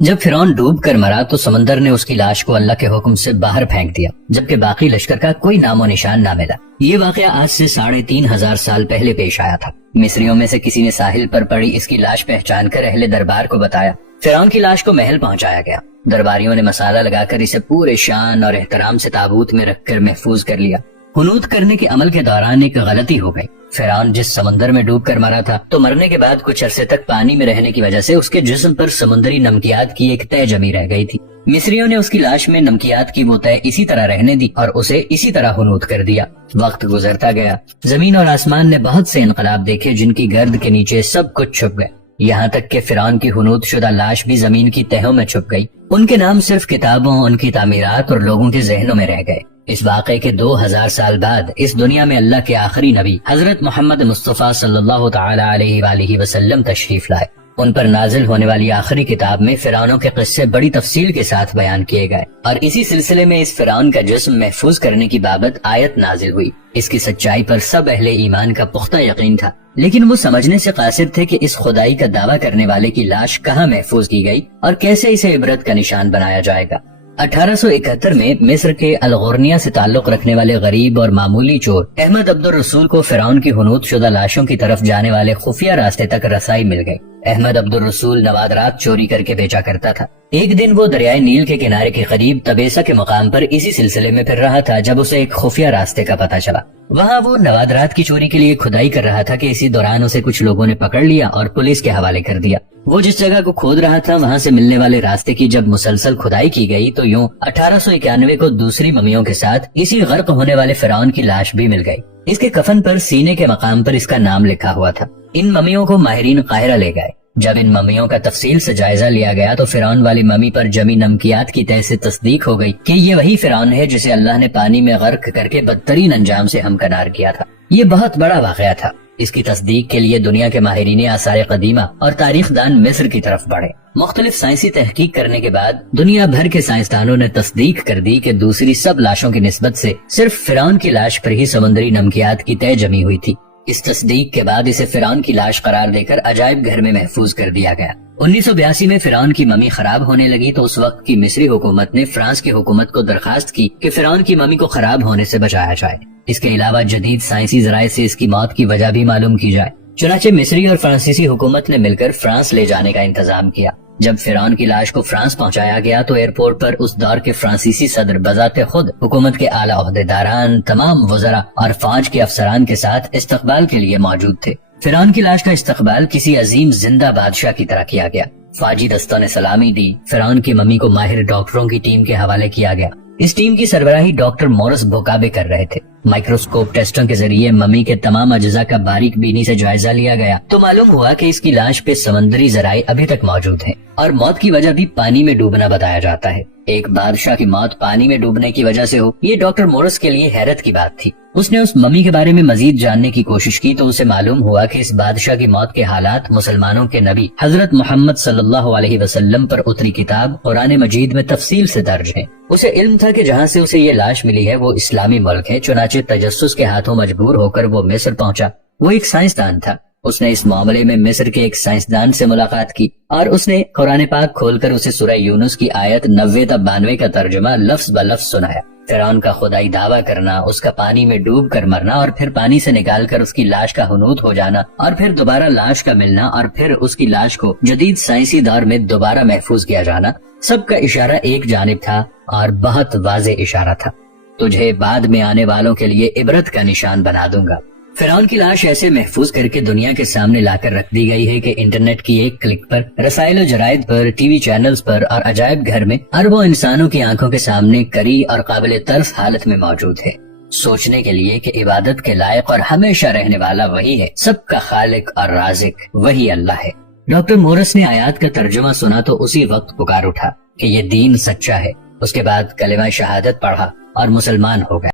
جب فرعون ڈوب کر مرا تو سمندر نے اس کی لاش کو اللہ کے حکم سے باہر پھینک دیا، جبکہ باقی لشکر کا کوئی نام و نشان نہ ملا۔ یہ واقعہ آج سے 3500 سال پہلے پیش آیا تھا۔ مصریوں میں سے کسی نے ساحل پر پڑی اس کی لاش پہچان کر اہل دربار کو بتایا۔ فرعون کی لاش کو محل پہنچایا گیا۔ درباریوں نے مسالہ لگا کر اسے پورے شان اور احترام سے تابوت میں رکھ کر محفوظ کر لیا۔ حنوط کرنے کے عمل کے دوران ایک غلطی ہو گئی۔ فرعون جس سمندر میں ڈوب کر مرا تھا تو مرنے کے بعد کچھ عرصے تک پانی میں رہنے کی وجہ سے اس کے جسم پر سمندری نمکیات کی ایک تہ جمی رہ گئی تھی۔ مصریوں نے اس کی لاش میں نمکیات کی وہ تہ اسی طرح رہنے دی اور اسے اسی طرح حنوط کر دیا۔ وقت گزرتا گیا، زمین اور آسمان نے بہت سے انقلاب دیکھے جن کی گرد کے نیچے سب کچھ چھپ گئے، یہاں تک کہ فرعون کی حنوط شدہ لاش بھی زمین کی تہوں میں چھپ گئی۔ ان کے نام صرف کتابوں، ان کی تعمیرات اور لوگوں کے ذہنوں میں رہ گئے۔ اس واقعے کے 2000 سال بعد اس دنیا میں اللہ کے آخری نبی حضرت محمد مصطفیٰ صلی اللہ تعالی علیہ وآلہ وسلم تشریف لائے۔ ان پر نازل ہونے والی آخری کتاب میں فرعونوں کے قصے بڑی تفصیل کے ساتھ بیان کیے گئے، اور اسی سلسلے میں اس فرعون کا جسم محفوظ کرنے کی بابت آیت نازل ہوئی۔ اس کی سچائی پر سب اہل ایمان کا پختہ یقین تھا، لیکن وہ سمجھنے سے قاصر تھے کہ اس خدائی کا دعویٰ کرنے والے کی لاش کہاں محفوظ کی گئی اور کیسے اسے عبرت کا نشان بنایا جائے گا۔ 1871 میں مصر کے الغورنیہ سے تعلق رکھنے والے غریب اور معمولی چور احمد عبد الرسول کو فرعون کی حنوط شدہ لاشوں کی طرف جانے والے خفیہ راستے تک رسائی مل گئی۔ احمد عبد الرسول نوادرات چوری کر کے بیچا کرتا تھا۔ ایک دن وہ دریائے نیل کے کنارے کے قریب تبیسا کے مقام پر اسی سلسلے میں پھر رہا تھا جب اسے ایک خفیہ راستے کا پتہ چلا۔ وہاں وہ نوادرات کی چوری کے لیے کھدائی کر رہا تھا کہ اسی دوران اسے کچھ لوگوں نے پکڑ لیا اور پولیس کے حوالے کر دیا۔ وہ جس جگہ کو کھود رہا تھا وہاں سے ملنے والے راستے کی جب مسلسل کھدائی کی گئی تو یوں 1891 کو دوسری ممیوں کے ساتھ اسی غرق ہونے والے فرعون کی لاش بھی مل گئی۔ اس کے کفن پر سینے کے مقام پر اس کا نام لکھا ہوا تھا۔ ان ممیوں کو ماہرین قاہرہ لے گئے۔ جب ان ممیوں کا تفصیل سے جائزہ لیا گیا تو فرعون والی ممی پر جمی نمکیات کی تہ سے تصدیق ہو گئی کہ یہ وہی فرعون ہے جسے اللہ نے پانی میں غرق کر کے بدترین انجام سے ہمکنار کیا تھا۔ یہ بہت بڑا واقعہ تھا۔ اس کی تصدیق کے لیے دنیا کے ماہرین آثار قدیمہ اور تاریخ دان مصر کی طرف بڑھے۔ مختلف سائنسی تحقیق کرنے کے بعد دنیا بھر کے سائنسدانوں نے تصدیق کر دی کہ دوسری سب لاشوں کی نسبت سے صرف فرعون کی لاش پر ہی سمندری نمکیات کی تہ جمی ہوئی تھی۔ اس تصدیق کے بعد اسے فرعون کی لاش قرار دے کر عجائب گھر میں محفوظ کر دیا گیا۔ 1982 میں فرعون کی ممی خراب ہونے لگی تو اس وقت کی مصری حکومت نے فرانس کی حکومت کو درخواست کی کہ فرعون کی ممی کو خراب ہونے سے بچایا جائے۔ اس کے علاوہ جدید سائنسی ذرائع سے اس کی موت کی وجہ بھی معلوم کی جائے۔ چنانچہ مصری اور فرانسیسی حکومت نے مل کر فرانس لے جانے کا انتظام کیا۔ جب فرعون کی لاش کو فرانس پہنچایا گیا تو ایئرپورٹ پر اس دور کے فرانسیسی صدر بذات خود حکومت کے اعلیٰ عہدیداران، تمام وزراء اور فوج کے افسران کے ساتھ استقبال کے لیے موجود تھے۔ فرعون کی لاش کا استقبال کسی عظیم زندہ بادشاہ کی طرح کیا گیا۔ فوجی دستوں نے سلامی دی۔ فرعون کی ممی کو ماہر ڈاکٹروں کی ٹیم کے حوالے کیا گیا۔ اس ٹیم کی سربراہی ڈاکٹر مورس بوکابے کر رہے تھے۔ مائکروسکوپ ٹیسٹوں کے ذریعے ممی کے تمام اجزاء کا باریک بینی سے جائزہ لیا گیا تو معلوم ہوا کہ اس کی لاش پہ سمندری ذرائع ابھی تک موجود ہیں اور موت کی وجہ بھی پانی میں ڈوبنا بتایا جاتا ہے۔ ایک بادشاہ کی موت پانی میں ڈوبنے کی وجہ سے ہو، یہ ڈاکٹر مورس کے لیے حیرت کی بات تھی۔ اس نے اس ممی کے بارے میں مزید جاننے کی کوشش کی تو اسے معلوم ہوا کہ اس بادشاہ کی موت کے حالات مسلمانوں کے نبی حضرت محمد صلی اللہ علیہ وسلم پر اتری کتاب قرآن مجید میں تفصیل سے درج ہیں۔ اسے علم تھا کہ جہاں سے اسے یہ لاش ملی ہے وہ اسلامی ملک ہے، چنانچہ تجسس کے ہاتھوں مجبور ہو کر وہ مصر پہنچا۔ وہ ایک سائنسدان تھا۔ اس نے اس معاملے میں مصر کے ایک سائنسدان سے ملاقات کی اور اس نے قرآن پاک کھول کر اسے سورہ یونس کی آیت 90 تا 92 کا ترجمہ لفظ بلفظ سنایا۔ فرعون کا خدائی دعویٰ کرنا، اس کا پانی میں ڈوب کر مرنا اور پھر پانی سے نکال کر اس کی لاش کا حنوط ہو جانا اور پھر دوبارہ لاش کا ملنا اور پھر اس کی لاش کو جدید سائنسی دور میں دوبارہ محفوظ کیا جانا، سب کا اشارہ ایک جانب تھا اور بہت واضح اشارہ تھا۔ تجھے بعد میں آنے والوں کے لیے عبرت کا نشان بنا دوں گا۔ فرعون کی لاش ایسے محفوظ کر کے دنیا کے سامنے لا کر رکھ دی گئی ہے کہ انٹرنیٹ کی ایک کلک پر، رسائل و جرائد پر، ٹی وی چینلز پر اور عجائب گھر میں اربوں انسانوں کی آنکھوں کے سامنے کری اور قابل ترس حالت میں موجود ہے۔ سوچنے کے لیے کہ عبادت کے لائق اور ہمیشہ رہنے والا وہی ہے، سب کا خالق اور رازق وہی اللہ ہے۔ ڈاکٹر مورس نے آیات کا ترجمہ سنا تو اسی وقت پکار اٹھا کہ یہ دین سچا ہے۔ اس کے بعد کلمہ شہادت پڑھا اور مسلمان ہو گیا۔